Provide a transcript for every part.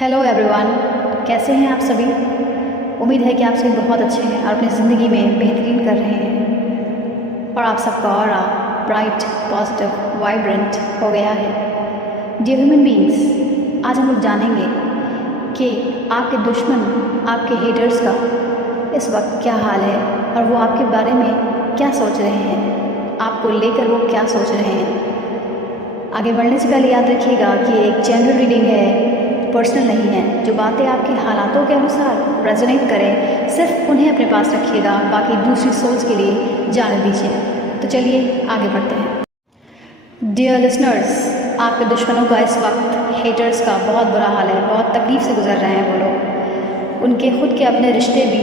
Hello everyone, कैसे हैं आप सभी। उम्मीद है कि आप सभी बहुत अच्छे हैं और अपनी ज़िंदगी में बेहतरीन कर रहे हैं और आप सबका ऑरा ब्राइट, पॉजिटिव, वाइब्रेंट हो गया है। डियर ह्यूमन बीइंग्स, आज हम लोग जानेंगे कि आपके दुश्मन, आपके हेटर्स का इस वक्त क्या हाल है और वो आपके बारे में क्या सोच रहे हैं, आपको लेकर वो क्या सोच रहे हैं। आगे बढ़ने से पहले याद रखिएगा कि एक जनरल रीडिंग है, पर्सनल नहीं है। जो बातें आपके हालातों के अनुसार रेजोनेट करें, सिर्फ उन्हें अपने पास रखिएगा, बाकी दूसरी सोच के लिए जाने दीजिए। तो चलिए आगे बढ़ते हैं। डियर लिसनर्स, आपके दुश्मनों का इस वक्त, हेटर्स का बहुत बुरा हाल है, बहुत तकलीफ से गुजर रहे हैं वो लोग। उनके खुद के अपने रिश्ते भी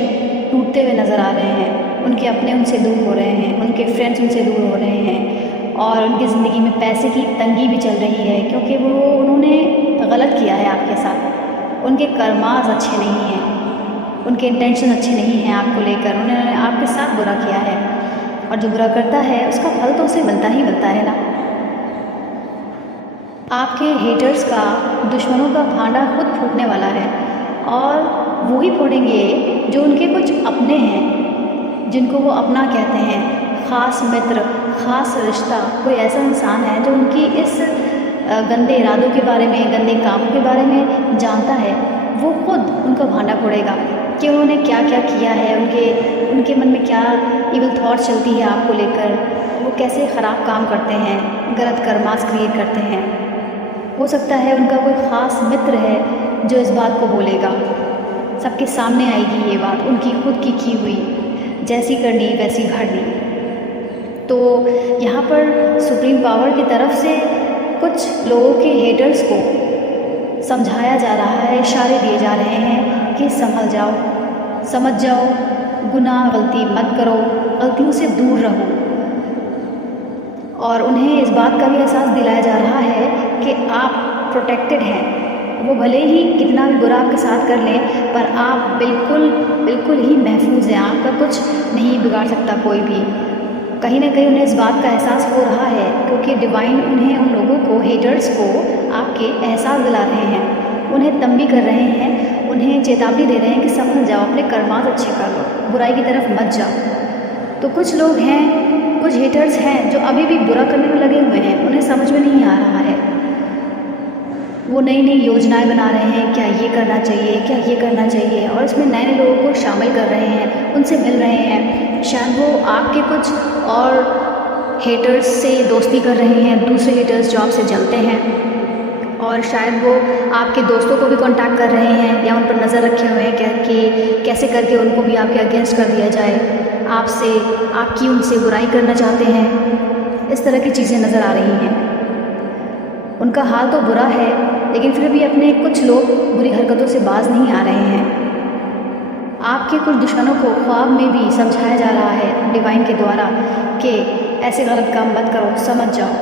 टूटते हुए नज़र आ रहे हैं, उनके अपने उनसे दूर हो रहे हैं, उनके फ्रेंड्स उनसे दूर हो रहे हैं और उनकी ज़िंदगी में पैसे की तंगी भी चल रही है क्योंकि उन्होंने गलत किया है आपके साथ। उनके कर्मास अच्छे नहीं हैं, उनके इंटेंशन अच्छे नहीं हैं आपको लेकर। उन्होंने आपके साथ बुरा किया है और जो बुरा करता है उसका फल तो उसे मिलता ही मिलता है ना। आपके हेटर्स का, दुश्मनों का भांडा खुद फूटने वाला है और वो ही फोड़ेंगे जो उनके कुछ अपने हैं, जिनको वो अपना कहते हैं, ख़ास मित्र, ख़ास रिश्ता, कोई ऐसा इंसान है जो उनकी इस गंदे इरादों के बारे में, गंदे कामों के बारे में जानता है। वो खुद उनका भांडा फोड़ेगा कि उन्होंने क्या क्या किया है, उनके मन में क्या इविल थॉट चलती है आपको लेकर, वो कैसे ख़राब काम करते हैं, गलत कर्मास क्रिएट करते हैं। हो सकता है उनका कोई ख़ास मित्र है जो इस बात को बोलेगा, सबके सामने आएगी ये बात, उनकी खुद की हुई, जैसी करनी वैसी घड़नी। तो यहाँ पर सुप्रीम पावर की तरफ से कुछ लोगों के हेटर्स को समझाया जा रहा है, इशारे दिए जा रहे हैं कि संभल जाओ, समझ जाओ, गुनाह गलती मत करो, गलतियों से दूर रहो। और उन्हें इस बात का भी एहसास दिलाया जा रहा है कि आप प्रोटेक्टेड हैं। वो भले ही कितना भी बुरा आपके साथ कर लें, पर आप बिल्कुल ही महफूज हैं, आपका कुछ नहीं बिगाड़ सकता कोई भी। कहीं ना कहीं उन्हें इस बात का एहसास हो रहा है क्योंकि डिवाइन उन्हें, उन लोगों को, हेटर्स को आपके एहसास दिला रहे हैं, उन्हें तंबी कर रहे हैं, उन्हें चेतावनी दे रहे हैं कि संभल जाओ, अपने कर्मास अच्छे कर लो, बुराई की तरफ मत जाओ। तो कुछ लोग हैं, कुछ हेटर्स हैं जो अभी भी बुरा करने में लगे हुए हैं, उन्हें समझ में नहीं आ रहा है। वो नई नई योजनाएं बना रहे हैं, क्या ये करना चाहिए, क्या ये करना चाहिए, और इसमें नए लोगों को शामिल कर रहे हैं, उनसे मिल रहे हैं। शायद वो आपके कुछ और हेटर्स से दोस्ती कर रहे हैं, दूसरे हेटर्स जो आपसे जलते हैं, और शायद वो आपके दोस्तों को भी कांटेक्ट कर रहे हैं या उन पर नज़र रखे हुए हैं कि कैसे करके उनको भी आपके अगेंस्ट कर दिया जाए, आपकी उनसे बुराई करना चाहते हैं। इस तरह की चीज़ें नज़र आ रही हैं। उनका हाल तो बुरा है, लेकिन फिर भी अपने कुछ लोग बुरी हरकतों से बाज नहीं आ रहे हैं। आपके कुछ दुश्मनों को ख्वाब में भी समझाया जा रहा है डिवाइन के द्वारा कि ऐसे गलत काम मत करो, समझ जाओ,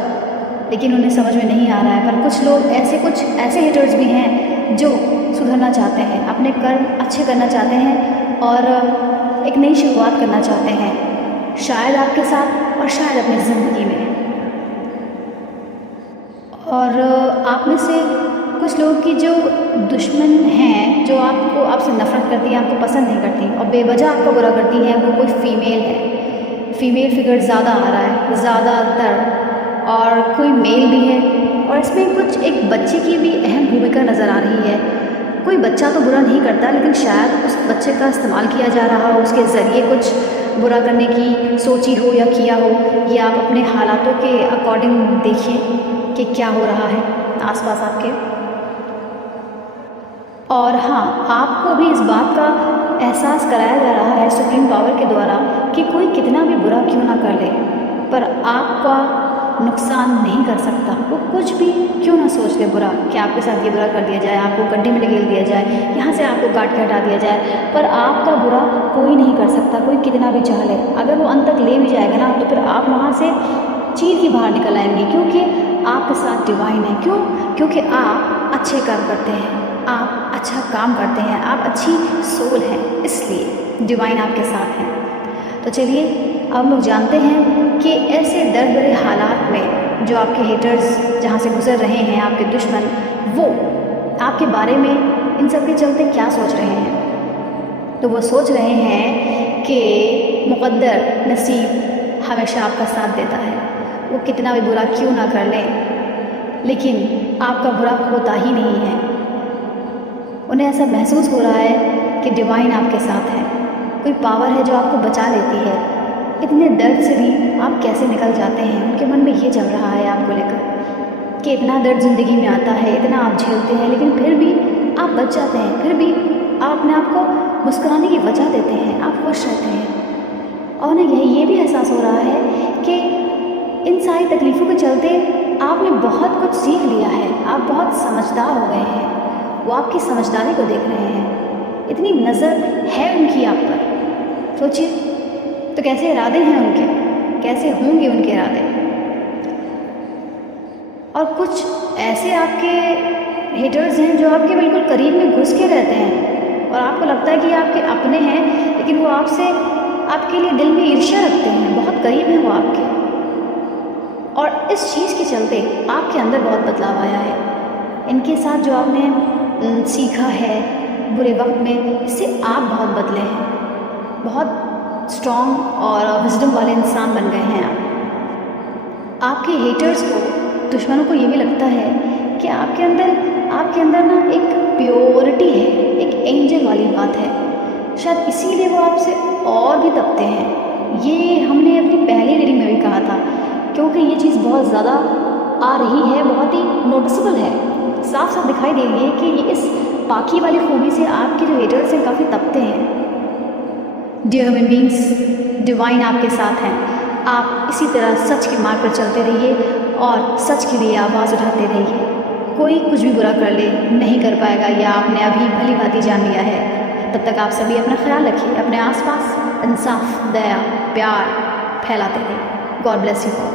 लेकिन उन्हें समझ में नहीं आ रहा है। पर कुछ लोग ऐसे हेटर्स भी हैं जो सुधरना चाहते हैं, अपने कर्म अच्छे करना चाहते हैं और एक नई शुरुआत करना चाहते हैं, शायद आपके साथ और शायद अपनी ज़िंदगी में। और आप में से कुछ लोगों की जो दुश्मन हैं, जो आपसे नफ़रत करती हैं, आपको पसंद नहीं करती और बेवजह आपको बुरा करती हैं, वो कोई फ़ीमेल है। फ़ीमेल फिगर ज़्यादा आ रहा है, ज़्यादातर, और कोई मेल भी है। और इसमें कुछ एक बच्चे की भी अहम भूमिका नज़र आ रही है। कोई बच्चा तो बुरा नहीं करता, लेकिन शायद उस बच्चे का इस्तेमाल किया जा रहा हो, उसके ज़रिए कुछ बुरा करने की सोची हो या किया हो। ये आप अपने हालातों के अकॉर्डिंग देखिए कि क्या हो रहा है आसपास आपके। और हाँ, आपको भी इस बात का एहसास कराया जा रहा है सुप्रीम पावर के द्वारा कि कोई कितना भी बुरा क्यों ना कर ले, पर आपका नुकसान नहीं कर सकता। वो कुछ भी क्यों ना सोच ले बुरा, कि आपके साथ ये बुरा कर दिया जाए, आपको गड्ढे में ढकेल दिया जाए, यहाँ से आपको काट के हटा दिया जाए, पर आपका बुरा कोई नहीं कर सकता, कोई कितना भी चाह ले। अगर वो अंत तक ले भी जाएगा ना, तो फिर आप वहाँ से चीर के बाहर निकल आएंगे, क्योंकि आपके साथ डिवाइन है। क्योंकि आप अच्छे कर्म करते हैं, आप अच्छा काम करते हैं, आप अच्छी सोल हैं, इसलिए डिवाइन आपके साथ है। तो चलिए अब हम लोग जानते हैं कि ऐसे दर्द भरे हालात में जो आपके हेटर्स जहाँ से गुजर रहे हैं, आपके दुश्मन, वो आपके बारे में इन सब के चलते क्या सोच रहे हैं? तो वो सोच रहे हैं कि मुक़द्दर नसीब हमेशा आपका साथ देता है, वो कितना भी बुरा क्यों ना कर ले, लेकिन आपका बुरा होता ही नहीं है। उन्हें ऐसा महसूस हो रहा है कि डिवाइन आपके साथ है, कोई पावर है जो आपको बचा लेती है। इतने दर्द से भी आप कैसे निकल जाते हैं, उनके मन में ये चल रहा है आपको लेकर कि इतना दर्द ज़िंदगी में आता है, इतना आप झेलते हैं, लेकिन फिर भी आप बच जाते हैं, फिर भी आप अपने आप को मुस्कुराने की वजह देते हैं, आप खुश रहते हैं। और उन्हें ये भी एहसास हो रहा है कि इन सारी तकलीफ़ों के चलते आपने बहुत कुछ सीख लिया है, आप बहुत समझदार हो गए हैं। वो आपकी समझदारी को देख रहे हैं, इतनी नज़र है उनकी आप पर। सोचिए तो कैसे इरादे हैं उनके, कैसे होंगे उनके इरादे। और कुछ ऐसे आपके हेटर्स हैं जो आपके बिल्कुल करीब में घुस के रहते हैं और आपको लगता है कि आपके अपने हैं, लेकिन वो आपसे आपके लिए दिल में ईर्ष्या रखते हैं, बहुत करीब हैं वो आपके। और इस चीज़ के चलते आपके अंदर बहुत बदलाव आया है। इनके साथ जो आपने सीखा है बुरे वक्त में, इससे आप बहुत बदले हैं, बहुत स्ट्रॉन्ग और विजडम वाले इंसान बन गए हैं आप। आपके हेटर्स को, दुश्मनों को ये भी लगता है कि आपके अंदर ना एक प्योरिटी है, एक एंजल वाली बात है, शायद इसीलिए वो आपसे और भी तपते हैं। ये हमने अपनी पहली रीडिंग में भी कहा था, क्योंकि ये चीज़ बहुत ज़्यादा आ रही है, बहुत ही नोटिसेबल है, साफ साफ दिखाई दे रही है कि ये इस पाकी वाली खूबी से आपके जो हेटर्स हैं काफ़ी तपते हैं। डियर ह्यूमन बीइंग्स, डिवाइन आपके साथ हैं। आप इसी तरह सच के मार्ग पर चलते रहिए और सच के लिए आवाज़ उठाते रहिए। कोई कुछ भी बुरा कर ले नहीं कर पाएगा, या आपने अभी भली भांति जान लिया है। तब तक आप सभी अपना ख्याल रखिए, अपने आसपास इंसाफ, दया, प्यार फैलाते रहिए। God bless you all.